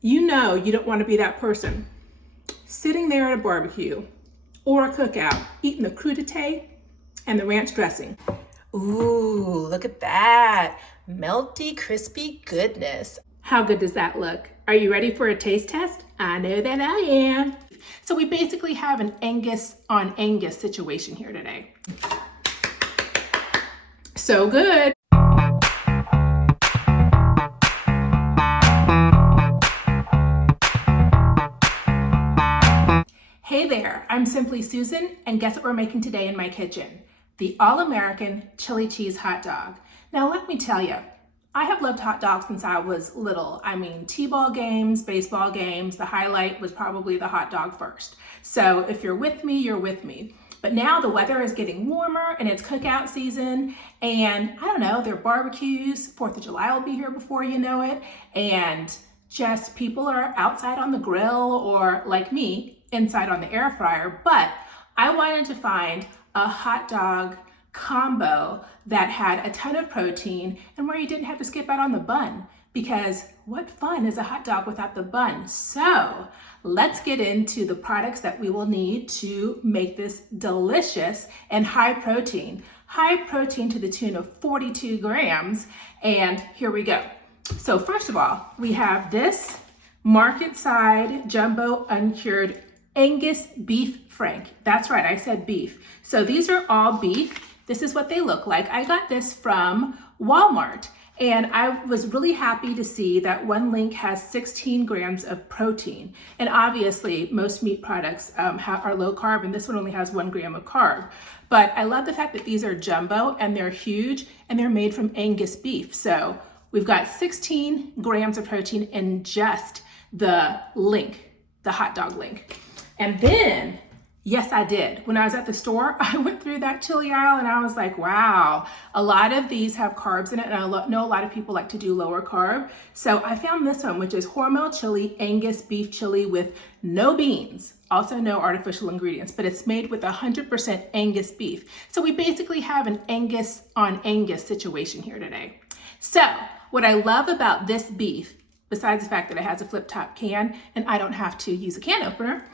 You know you don't want to be that person sitting there at a barbecue or a cookout eating the crudité and the ranch dressing. Ooh, look at that. Melty, crispy goodness. How good does that look? Are you ready for a taste test? I know that I am. So we basically have an Angus on Angus situation here today. So good. Hey there, I'm SimplySusan, and guess what we're making today in my kitchen? The all-American chili cheese hot dog. Now let me tell you, I have loved hot dogs since I was little. I mean, t-ball games, baseball games, the highlight was probably the hot dog first. So if you're with me, you're with me. But now the weather is getting warmer and it's cookout season, and I don't know, there are barbecues, 4th of July will be here before you know it, and just people are outside on the grill or like me, inside on the air fryer. But I wanted to find a hot dog combo that had a ton of protein and where you didn't have to skip out on the bun, because what fun is a hot dog without the bun? So let's get into the products that we will need to make this delicious and high protein to the tune of 42 grams. And here we go. So first of all, we have this market side jumbo uncured Angus beef frank. That's right, I said beef. So these are all beef. This is what they look like. I got this from Walmart, and I was really happy to see that one link has 16 grams of protein. And obviously most meat products are low carb, and this one only has 1 gram of carb. But I love the fact that these are jumbo and they're huge and they're made from Angus beef. So we've got 16 grams of protein in just the link, the hot dog link. And then, yes, I did. When I was at the store, I went through that chili aisle and I was like, wow, a lot of these have carbs in it. And I know a lot of people like to do lower carb. So I found this one, which is Hormel chili, Angus beef chili with no beans, also no artificial ingredients, but it's made with 100% Angus beef. So we basically have an Angus on Angus situation here today. So what I love about this beef, besides the fact that it has a flip top can and I don't have to use a can opener,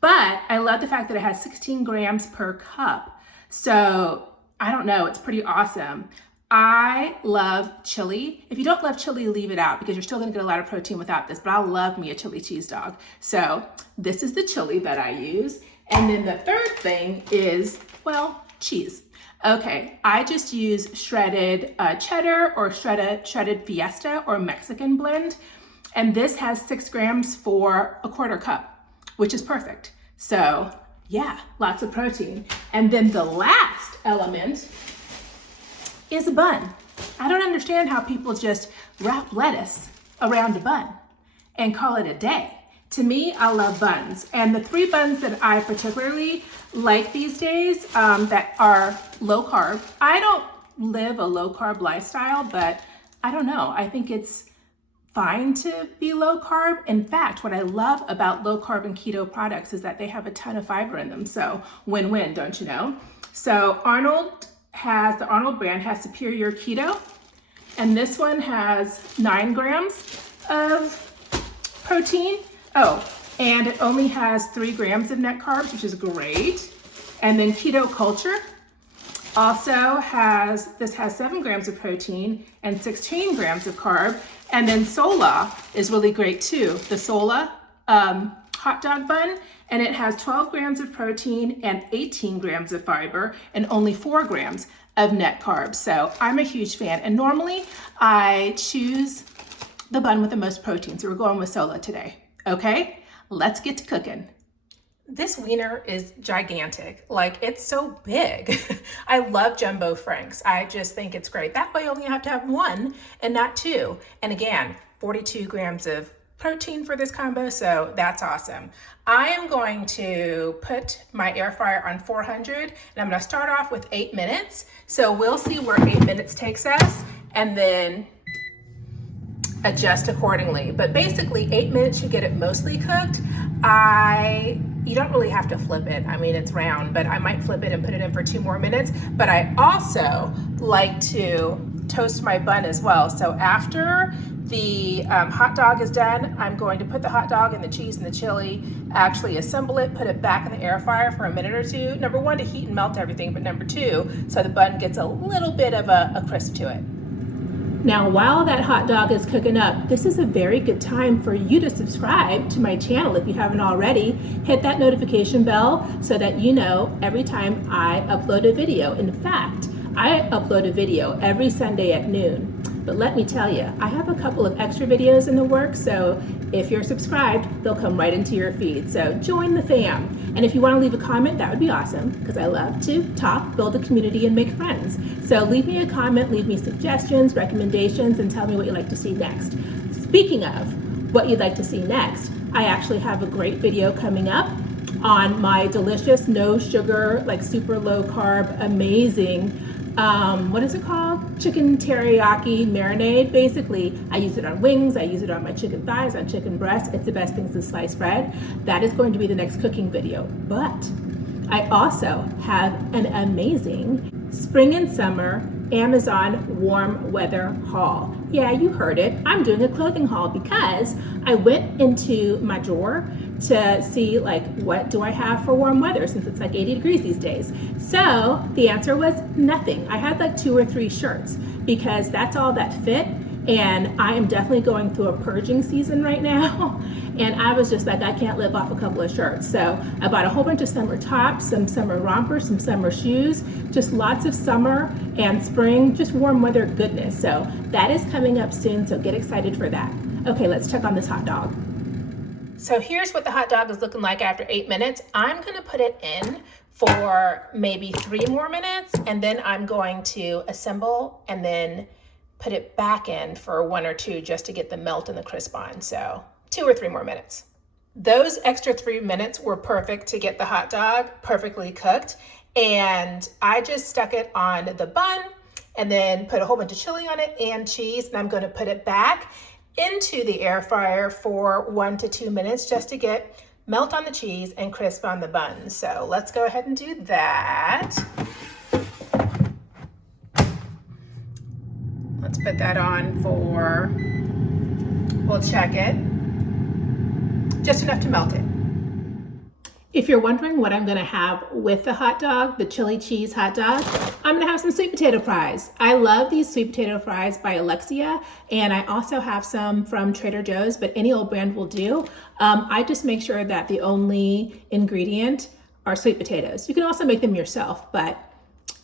but I love the fact that it has 16 grams per cup. So I don't know, it's pretty awesome. I love chili. If you don't love chili, leave it out because you're still gonna get a lot of protein without this, but I love me a chili cheese dog. So this is the chili that I use. And then the third thing is, well, cheese. Okay, I just use shredded cheddar or shredded Fiesta or Mexican blend. And this has 6 grams for a 1/4 cup, which is perfect. So yeah, lots of protein. And then the last element is a bun. I don't understand how people just wrap lettuce around a bun and call it a day. To me, I love buns. And the 3 buns that I particularly like these days that are low carb. I don't live a low carb lifestyle, but I don't know. I think it's fine to be low carb. In fact, what I love about low carb and keto products is that they have a ton of fiber in them. So win-win, don't you know? So the Arnold brand has Superior Keto, and this one has 9 grams of protein. Oh, and it only has 3 grams of net carbs, which is great. And then Keto Culture also has 7 grams of protein and 16 grams of carb. And then Sola is really great too. The Sola hot dog bun, and it has 12 grams of protein and 18 grams of fiber and only 4 grams of net carbs. So I'm a huge fan. And normally I choose the bun with the most protein. So we're going with Sola today. Okay, let's get to cooking. This wiener is gigantic. Like, it's so big. I love jumbo franks. I just think it's great. That way you only have to have 1 and not 2. And again, 42 grams of protein for this combo, so that's awesome. I am going to put my air fryer on 400, and I'm gonna start off with 8 minutes. So we'll see where 8 minutes takes us and then adjust accordingly. But basically 8 minutes, you get it mostly cooked. You don't really have to flip it. I mean, it's round, but I might flip it and put it in for 2 more minutes. But I also like to toast my bun as well. So after the hot dog is done, I'm going to put the hot dog and the cheese and the chili, actually assemble it, put it back in the air fryer for a minute or two. Number one, to heat and melt everything, but number two, so the bun gets a little bit of a crisp to it. Now, while that hot dog is cooking up, this is a very good time for you to subscribe to my channel if you haven't already. Hit that notification bell so that you know every time I upload a video. In fact, I upload a video every Sunday at noon. But let me tell you, I have a couple of extra videos in the works, so if you're subscribed, they'll come right into your feed. So join the fam. And if you want to leave a comment, that would be awesome, because I love to talk, build a community, and make friends. So leave me a comment, leave me suggestions, recommendations, and tell me what you'd like to see next. Speaking of what you'd like to see next, I actually have a great video coming up on my delicious, no sugar, like super low carb, amazing, what is it called? Chicken teriyaki marinade. Basically, I use it on wings, I use it on my chicken thighs, on chicken breasts. It's the best thing since sliced bread. That is going to be the next cooking video. But I also have an amazing spring and summer Amazon warm weather haul. Yeah, you heard it. I'm doing a clothing haul because I went into my drawer to see like what do I have for warm weather since it's like 80 degrees these days. So the answer was nothing. I had like 2 or 3 shirts because that's all that fit. And I am definitely going through a purging season right now. And I was just like, I can't live off a couple of shirts. So I bought a whole bunch of summer tops, some summer rompers, some summer shoes, just lots of summer and spring, just warm weather goodness. So that is coming up soon, so get excited for that. Okay, let's check on this hot dog. So here's what the hot dog is looking like after 8 minutes. I'm gonna put it in for maybe 3 more minutes, and then I'm going to assemble and then put it back in for 1 or 2 just to get the melt and the crisp on. So 2 or 3 more minutes. Those extra 3 minutes were perfect to get the hot dog perfectly cooked. And I just stuck it on the bun and then put a whole bunch of chili on it and cheese. And I'm gonna put it back into the air fryer for 1 to 2 minutes just to get melt on the cheese and crisp on the bun. So let's go ahead and do that. Let's put that on for, we'll check it, just enough to melt it. If you're wondering what I'm gonna have with the hot dog, the chili cheese hot dog, I'm gonna have some sweet potato fries. I love these sweet potato fries by Alexia, and I also have some from Trader Joe's, but any old brand will do. I just make sure that the only ingredient are sweet potatoes. You can also make them yourself, but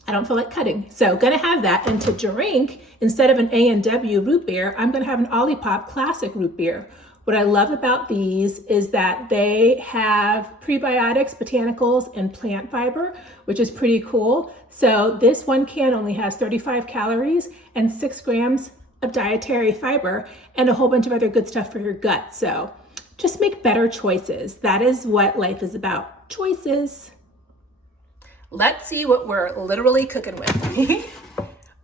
I don't feel like cutting. So gonna have that, and to drink, instead of an A&W root beer, I'm gonna have an Olipop classic root beer. What I love about these is that they have prebiotics, botanicals, and plant fiber, which is pretty cool. So this one can only has 35 calories and 6 grams of dietary fiber and a whole bunch of other good stuff for your gut. So just make better choices. That is what life is about, choices. Let's see what we're literally cooking with.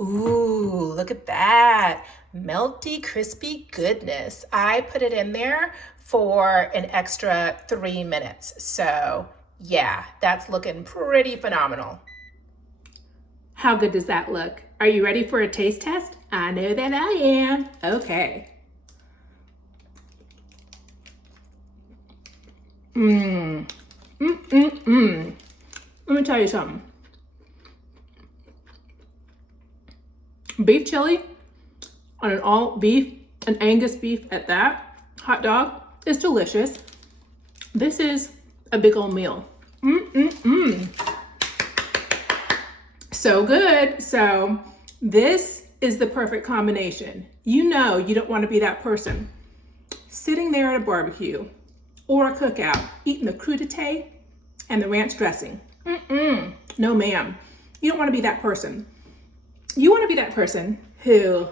Ooh, look at that. Melty, crispy goodness. I put it in there for an extra 3 minutes. So yeah, that's looking pretty phenomenal. How good does that look? Are you ready for a taste test? I know that I am. Okay. Let me tell you something. Beef chili on an all beef, an Angus beef at that, hot dog is delicious. This is a big old meal. So good. So this is the perfect combination. You know you don't want to be that person sitting there at a barbecue or a cookout eating the crudité and the ranch dressing. No ma'am. You don't want to be that person. You want to be that person who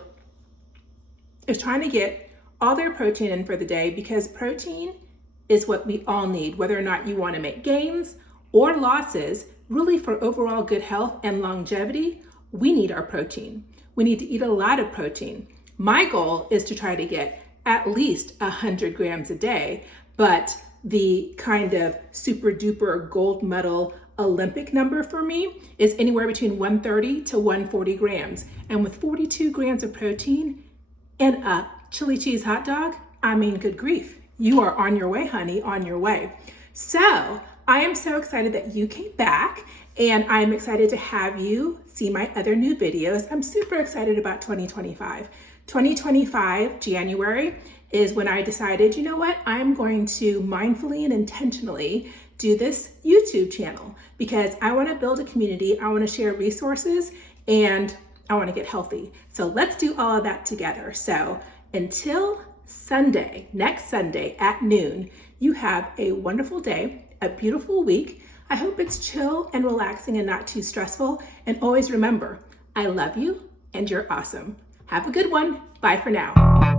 is trying to get all their protein in for the day, because protein is what we all need, whether or not you want to make gains or losses. Really, for overall good health and longevity, we need our protein. We need to eat a lot of protein. My goal is to try to get at least 100 grams a day, but the kind of super duper gold medal Olympic number for me is anywhere between 130 to 140 grams. And with 42 grams of protein in a chili cheese hot dog? I mean, good grief. You are on your way, honey, on your way. So I am so excited that you came back, and I'm excited to have you see my other new videos. I'm super excited about 2025. 2025, January, is when I decided, you know what, I'm going to mindfully and intentionally do this YouTube channel because I want to build a community, I want to share resources, and I want to get healthy. So let's do all of that together. So until Sunday, next Sunday at noon, you have a wonderful day, a beautiful week. I hope it's chill and relaxing and not too stressful. And always remember, I love you and you're awesome. Have a good one. Bye for now.